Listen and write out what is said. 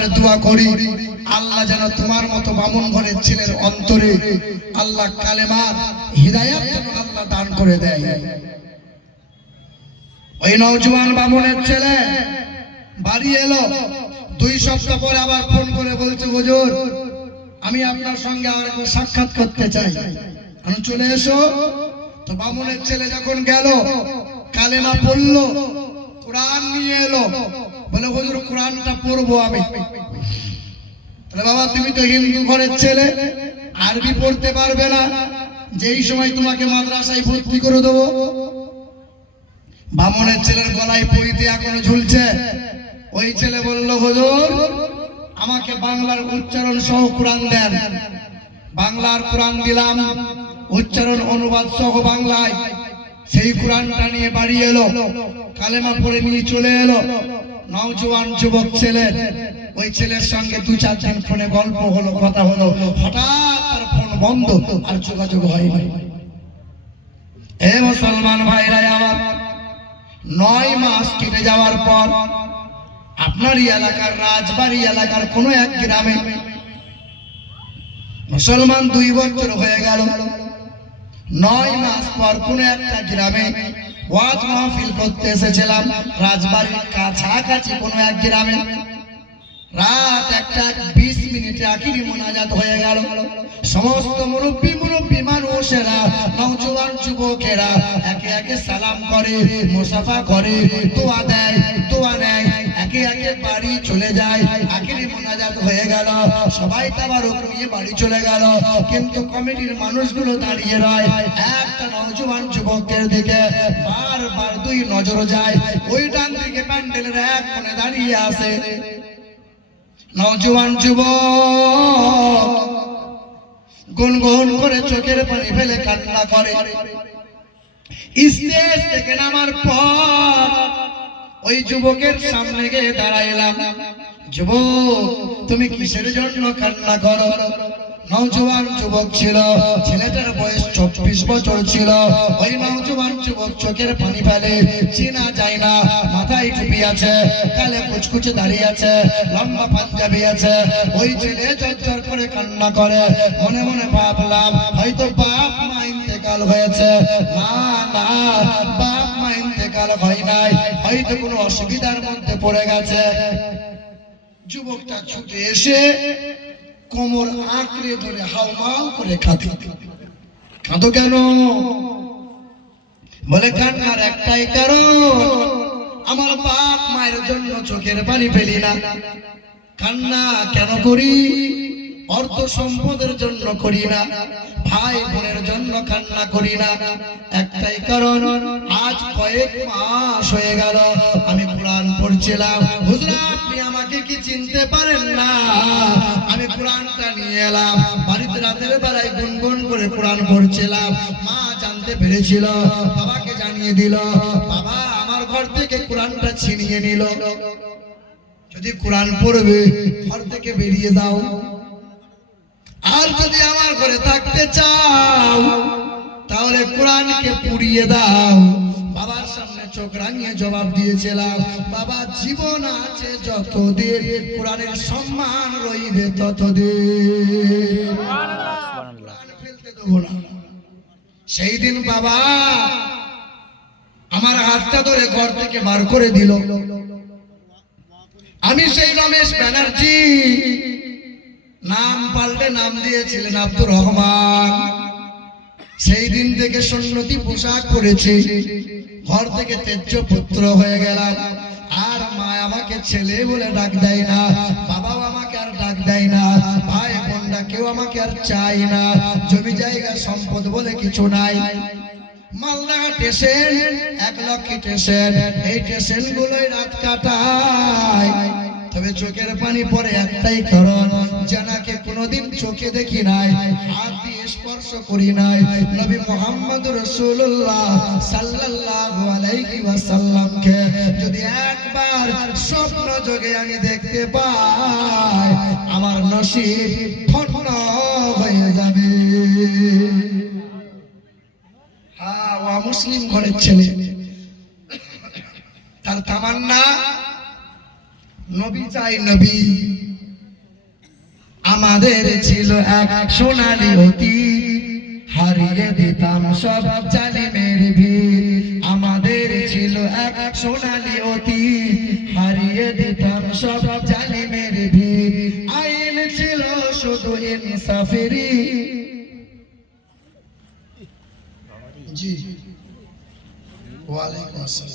দরবারে দোয়া করি আল্লাহ যেন তোমার মতো বামুন ঘরের ছেলের অন্তরে আল্লাহ কালেমার হিদায়াত যেন আল্লাহ দান করে দেয়। ওই নওজোয়ান বামুনের ছেলে বাড়ি এলো, 2 সপ্তাহ পরে আবার ফোন করে বলছে, হুজুর আমি আপনার সঙ্গে আরেকবার সাক্ষাৎ করতে চাই, আমি চলে এসো। তো বামুনের ছেলে যখন গেল, কালেমা পড়লো, কোরআন নিয়ে এলো, বলে হুজুর কোরআনটা পড়বো আমি। তাহলে বাবা তুমি তো হিন্দু ঘরের ছেলে, আরবি পড়তে পারবে না, যেই সময় তোমাকে মাদ্রাসায় ভর্তি করে দেবো। বামুনের ছেলের গলায় পইতে এখনো ঝুলছে। ওই ছেলে বলল, হুজুর আমাকে বাংলার উচ্চারণ সহ কোরআন দেন। বাংলার কোরআন দিলাম, উচ্চারণ অনুবাদ সহ বাংলায়। সেই কোরআনটা নিয়ে বাড়ি এলো, কালেমা পড়ে নিয়ে চলে এলো। নওজোয়ান যুবক ছেলে, ওই ছেলের সঙ্গে 2-4 দিন ফোনে গল্প হলো, কথা হলো, হঠাৎ তার ফোন বন্ধ, আর যোগাযোগ হয়নি। এ মুসলমান ভাইরা আমার, 9 মাস কেটে যাওয়ার পর আপনারই এলাকার রাজবাড়ি এলাকার কোন এক গ্রামে মুসলমান 2 বছর হয়ে গেল। 9 মাস পর কোন একটা গ্রামে ওয়াজ মাহফিল করতে এসেছিলাম, রাজবাড়ির কাছাকাছি কোন এক গ্রামে। রাত 1:20 আখিরি মোনাজাত হয়ে গেল। সমস্ত মুরব্বী মানুষেরা, নওজোয়ান যুবকেরা একে একে সালাম করে, মুসাফা করে, দোয়া দেয়, দোয়া নেয়, একে একে বাড়ি চলে যায়। আখিরি মোনাজাত হয়ে গেল, সবাই তাবারক নিয়ে বাড়ি চলে গেল। কিন্তু কমিটির মানুষগুলো দাঁড়িয়ে রয় একটা নওজোয়ান যুবকের দিকে, বারবার 2 নজর যায়। ওই ডান দিকে প্যান্ডেলের এক কোণে দাঁড়িয়ে আছে নওজোয়ান যুবক, গুনগুন করে চোখের পানি ফেলে কান্না করে। স্টেজ থেকে নামার পর ওই যুবকের সামনে গিয়ে দাঁড়াইলাম, যুবক তুমি কিসের জন্য কান্না করো? নওজোয়ান যুবক ছিল, ছেলেটার বয়স 24 বছর ছিল। ওই নওজোয়ান যুবক চোখের পানি ফেলে, চেনা যায় না, মাথায় টুপি আছে, কালে কুচকুচে দাঁড়িয়ে আছে, লম্বা পাঞ্জাবি আছে। ওই ছেলে চরচর করে কান্না করে। মনে মনে ভাবলাম হয়তো বাপ মা ইন্তেকাল হয়েছে। না না, বাপ মা ইন্তেকাল হয় নাই, হয়তো কোনো অসুবিধার মধ্যে পড়ে গেছে। যুবকটা ছুটে এসে কোমর আঁকড়ে ধরে হাউমাউ করে কাঁদে। কাঁদো কেন? বলে কান্নার একটাই কারণ, আমার বাপ মায়ের জন্য চোখের পানি ফেলি না। কান্না কেন করি? অর্থ সম্পদের জন্য করি না, ভাই বোনের জন্য কান্না করি না। একটাই কারণ, আজ কয়েক মাস হয়ে গেল আমি কোরআন পড়ছিলাম। হুজুর আপনি আমাকে কি চিনতে পারেন না? আমি কোরআনটা নিয়ে এলাম, বাড়িতে রাতের বেলায় গুনগুন করে কোরআন পড়ছিলাম। মা জানতে পেরেছিল, বাবাকে জানিয়ে দিল, বাবা আমার ঘর থেকে কোরআনটা ছিনিয়ে নিল। যদি কোরআন পড়বে ঘর থেকে বেরিয়ে দাও, আর যদি আমার ঘরে থাকতে চাও তাহলে কোরআনকে পুড়িয়ে দাও। বাবার সামনে চোখ রাঙিয়ে জবাব দিয়েছিলাম, বাবা জীবন আছে যতদিন, কোরআনের সম্মান রইবে ততদিন, কোরআন ফেলতে দেবো না। সেই দিন বাবা আমার হাতটা ধরে ঘর থেকে বার করে দিল। আমি সেই রমেশ ব্যানার্জি, নাম পাল্টে নাম দিয়েছিলেন আব্দুর রহমান। সেই দিন থেকে সুন্নতি পোশাক পরেছি, ঘর থেকে তেজ্য পুত্র হয়ে গেলাম। আর মা আমাকে ছেলে বলে ডাক দেয় না, বাবাও আমাকে আর ডাক দেয় না, ভাই বোনরা কেউ আমাকে আর চায় না। জমি জায়গা সম্পদ বলে কিছু নাই। মালদা স্টেশন, 1 লক্ষ স্টেশন, এই স্টেশন গুলোই রাত কাটায়। তবে চোখের পানি পড়ে একটাই কারণ, জানাকে কোনোদিন চোখে দেখি নাই, হাত দিয়ে স্পর্শ করি নাই। নবী মুহাম্মদ রাসূলুল্লাহ সাল্লাল্লাহু আলাইহি ওয়াসাল্লামকে যদি একবার স্বপ্ন যোগে আমি দেখতে পাই, আমার নসিব ধন্য হয়ে যাবে। হ্যাঁ, ও মুসলিম ঘরের ছেলে, তার তামান্না নবী চাই, নবী আমাদের ছিল এক সোনালী অতীত, হারিয়ে দিতাম সব জালিমের ভিড়। আমাদের ছিল এক সোনালী অতীত, হারিয়ে দিতাম সব জালিমের ভিড়। আইন ছিল শুধু ইনসাফেরই। জি, ওয়ালাইকুম আসসালাম।